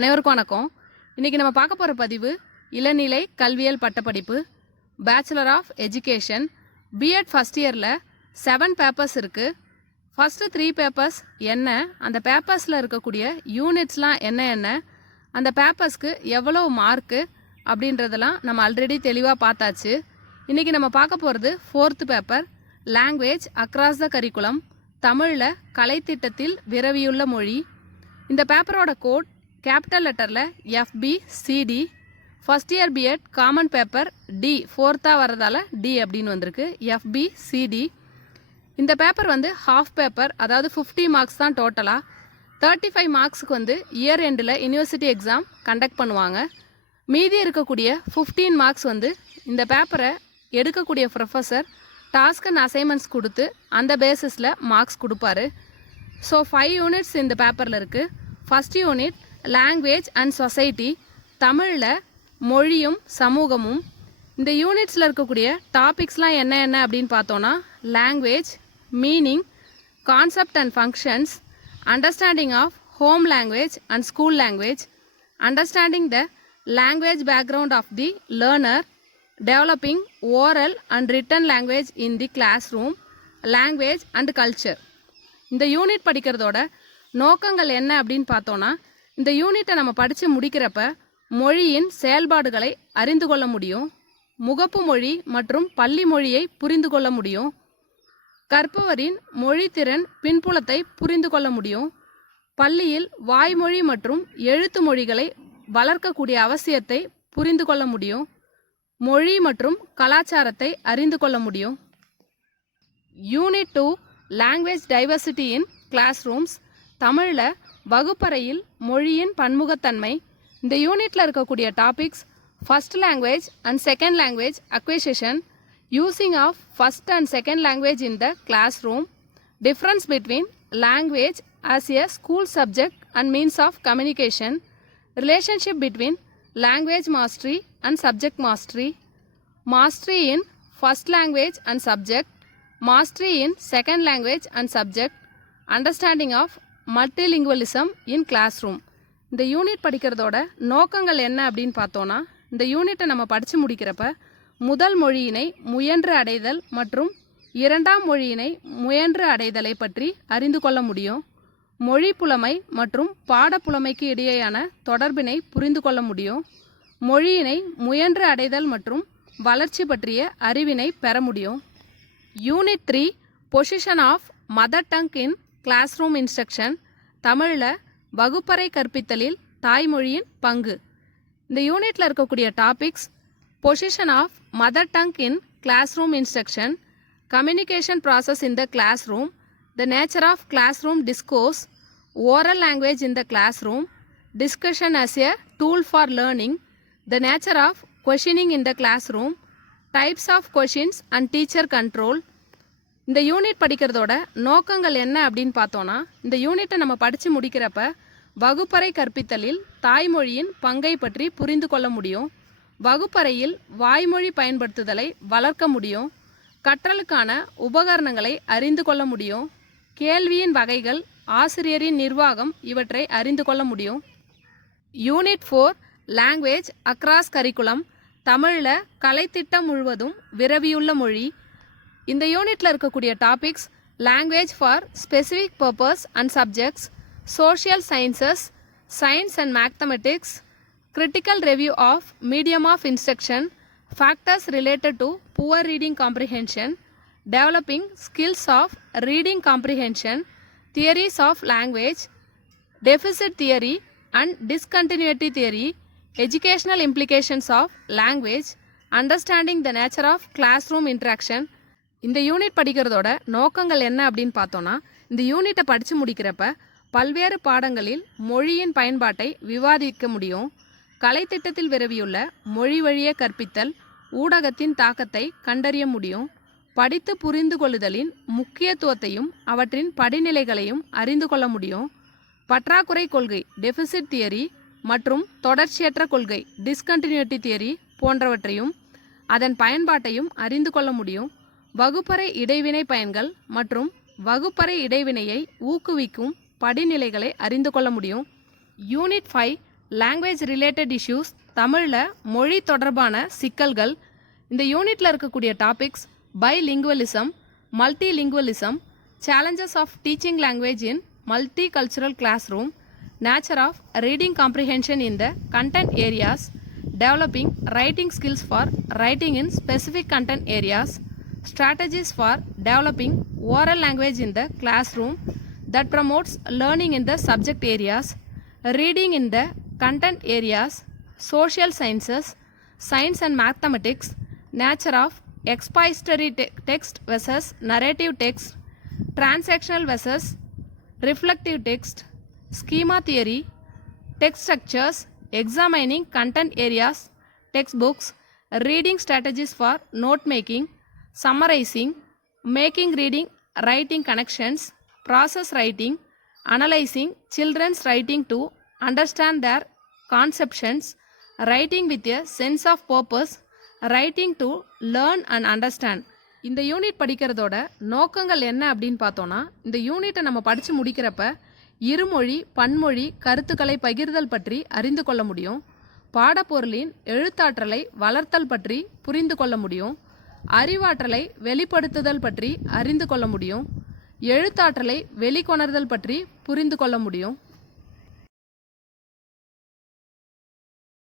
அனைவருக்கும் வணக்கம். இன்றைக்கி நம்ம பார்க்க போகிற பதிவு இளநிலை கல்வியல் பட்டப்படிப்பு bachelor of education BEd first இயரில் 7 பேப்பர்ஸ் இருக்குது. ஃபஸ்ட்டு 3 பேப்பர்ஸ் என்ன, அந்த பேப்பர்ஸில் இருக்கக்கூடிய யூனிட்ஸ்லாம் என்ன, அந்த பேப்பர்ஸ்க்கு எவ்வளோ மார்க்கு அப்படின்றதெல்லாம் நம்ம ஆல்ரெடி தெளிவாக பார்த்தாச்சு. இன்றைக்கி நம்ம பார்க்க போகிறது 4th paper language across the curriculum, தமிழில் கலைத்திட்டத்தில் விரவியுள்ள மொழி. இந்த பேப்பரோட கோட் கேபிட்டல் லெட்டரில் FBCD. First year BEd common paper D, 4th வரதால் D அப்படின்னு வந்திருக்கு. FBCD. இந்த பேப்பர் வந்து ஹாஃப் பேப்பர், அதாவது 50 மார்க்ஸ் தான் டோட்டலாக. 35 மார்க்ஸுக்கு வந்து இயர் எண்டில் யூனிவர்சிட்டி எக்ஸாம் கண்டக்ட் பண்ணுவாங்க. மீதி இருக்கக்கூடிய 15 மார்க்ஸ் வந்து இந்த பேப்பரை எடுக்கக்கூடிய ப்ரொஃபஸர் டாஸ்க் அண்ட் அசைன்மெண்ட்ஸ் கொடுத்து அந்த பேசிஸில் மார்க்ஸ் கொடுப்பாரு. ஸோ 5 யூனிட்ஸ் இந்த பேப்பரில் இருக்குது. First unit language and society, தமிழில் மொழியும் சமூகமும். இந்த யூனிட்ஸில் இருக்கக்கூடிய டாபிக்ஸ்லாம் என்ன அப்படின்னு பார்த்தோன்னா language, meaning, concept and functions, understanding of home language and school language, understanding the language background of the learner, developing oral and written language in the classroom, language and culture. இந்த unit படிக்கிறதோட நோக்கங்கள் என்ன அப்படின்னு பார்த்தோன்னா, இந்த யூனிட்டை நம்ம படித்து முடிக்கிறப்ப மொழியின் செயல்பாடுகளை அறிந்து கொள்ள முடியும், முகப்பு மொழி மற்றும் பள்ளி மொழியை புரிந்து கொள்ள முடியும், கற்பவரின் மொழித்திறன் பின்புலத்தை புரிந்து கொள்ள முடியும், பள்ளியில் வாய்மொழி மற்றும் எழுத்து மொழிகளை வளர்க்கக்கூடிய அவசியத்தை புரிந்து கொள்ள முடியும், மொழி மற்றும் கலாச்சாரத்தை அறிந்து கொள்ள முடியும். Unit 2 language diversity in classrooms, தமிழில் வகுப்பறையில் மொழியின் பன்முகத்தன்மை. இந்த யூனிட்டில் இருக்கக்கூடிய topics first language and second language acquisition, using of first and second language in the classroom, difference between language as a school subject and means of communication, relationship between language mastery and subject mastery, mastery in first language and subject, mastery in second language and subject, understanding of multilingualism in class room. இந்த unit படிக்கிறதோட நோக்கங்கள் என்ன அப்படின்னு பார்த்தோன்னா, இந்த யூனிட்டை நம்ம படித்து முடிக்கிறப்ப முதல் மொழியினை முயன்று அடைதல் மற்றும் இரண்டாம் மொழியினை முயன்று அடைதலை பற்றி அறிந்து கொள்ள முடியும், மொழி புலமை மற்றும் பாடப்புலமைக்கு இடையேயான தொடர்பினை புரிந்து கொள்ள முடியும், மொழியினை முயன்று அடைதல் மற்றும் வளர்ச்சி பற்றிய அறிவினை பெற முடியும். Unit 3 position of mother tongue in classroom instruction, தமிழில் வகுப்பறை கற்பித்தலில் தாய்மொழியின் பங்கு. இந்த யூனிட்டில் இருக்கக்கூடிய topics position of mother tongue in classroom instruction, communication process in the classroom, the nature of classroom discourse, oral language in the classroom, discussion as a tool for learning, the nature of questioning in the classroom, types of questions and teacher control. இந்த unit படிக்கிறதோட நோக்கங்கள் என்ன அப்படின்னு பார்த்தோன்னா, இந்த யூனிட்டை நம்ம படித்து முடிக்கிறப்ப வகுப்பறை கற்பித்தலில் தாய்மொழியின் பங்கை பற்றி புரிந்து கொள்ள முடியும், வகுப்பறையில் வாய்மொழி பயன்படுத்துதலை வளர்க்க முடியும், கற்றலுக்கான உபகரணங்களை அறிந்து கொள்ள முடியும், கேள்வியின் வகைகள், ஆசிரியரின் நிர்வாகம் இவற்றை அறிந்து கொள்ள முடியும். யூனிட் 4 லாங்குவேஜ் அக்ராஸ் கரிக்குலம், தமிழில் கலைத்திட்டம் முழுவதும் விரவியுள்ள மொழி. இந்த யூனிட்டில் இருக்கக்கூடிய topics language for specific purpose and subjects, social sciences, science and mathematics, critical review of medium of instruction, factors related to poor reading comprehension, developing skills of reading comprehension, theories of language, deficit theory and discontinuity theory, educational implications of language, understanding the nature of classroom interaction. இந்த unit படிக்கிறதோட நோக்கங்கள் என்ன அப்படின்னு பார்த்தோன்னா, இந்த யூனிட்டை படித்து முடிக்கிறப்ப பல்வேறு பாடங்களில் மொழியின் பயன்பாட்டை விவாதிக்க முடியும், கலைத்திட்டத்தில் விரவியுள்ள மொழி வழிய கற்பித்தல் ஊடகத்தின் தாக்கத்தை கண்டறிய முடியும், படித்து புரிந்து கொள்ளுதலின் முக்கியத்துவத்தையும் அவற்றின் படிநிலைகளையும் அறிந்து கொள்ள முடியும், பற்றாக்குறை கொள்கை டெஃபிசிட் தியரி மற்றும் தொடர்ச்சியற்ற கொள்கை டிஸ்கண்டினியூட்டி தியரி போன்றவற்றையும் அதன் பயன்பாட்டையும் அறிந்து கொள்ள முடியும், வகுப்பறை இடைவினை பயன்கள் மற்றும் வகுப்பறை இடைவினையை ஊக்குவிக்கும் படிநிலைகளை அறிந்து கொள்ள முடியும். யூனிட் 5 லாங்குவேஜ் ரிலேட்டட் இஷ்யூஸ், தமிழில் மொழி தொடர்பான சிக்கல்கள். இந்த யூனிட்டில் இருக்கக்கூடிய topics bilingualism, multilingualism, challenges of teaching language in multicultural classroom, nature of reading comprehension in the content areas, developing writing skills for writing in specific content areas, strategies for developing oral language in the classroom that promotes learning in the subject areas, reading in the content areas, social sciences, science and mathematics, nature of expository text versus narrative text, transactional versus reflective text, schema theory, text structures, examining content areas, textbooks, reading strategies for note making, summarizing, making reading writing connections, process writing, analyzing children's writing to understand their conceptions, writing with a sense of purpose, writing to learn and understand. இந்த unit படிக்கிறதோட நோக்கங்கள் என்ன அப்படின்னு பார்த்தோன்னா, இந்த யூனிட்டை நம்ம படித்து முடிக்கிறப்ப இருமொழி பன்மொழி கருத்துக்களை பகிர்தல் பற்றி அறிந்து கொள்ள முடியும், பாடப்பொருளின் எழுத்தாற்றலை வளர்த்தல் பற்றி புரிந்து கொள்ள முடியும், அறிவாற்றலை வெளிப்படுத்துதல் பற்றி அறிந்து கொள்ள முடியும், எழுத்தாற்றலை வெளிக்கொணர்தல் பற்றி புரிந்து கொள்ள முடியும்.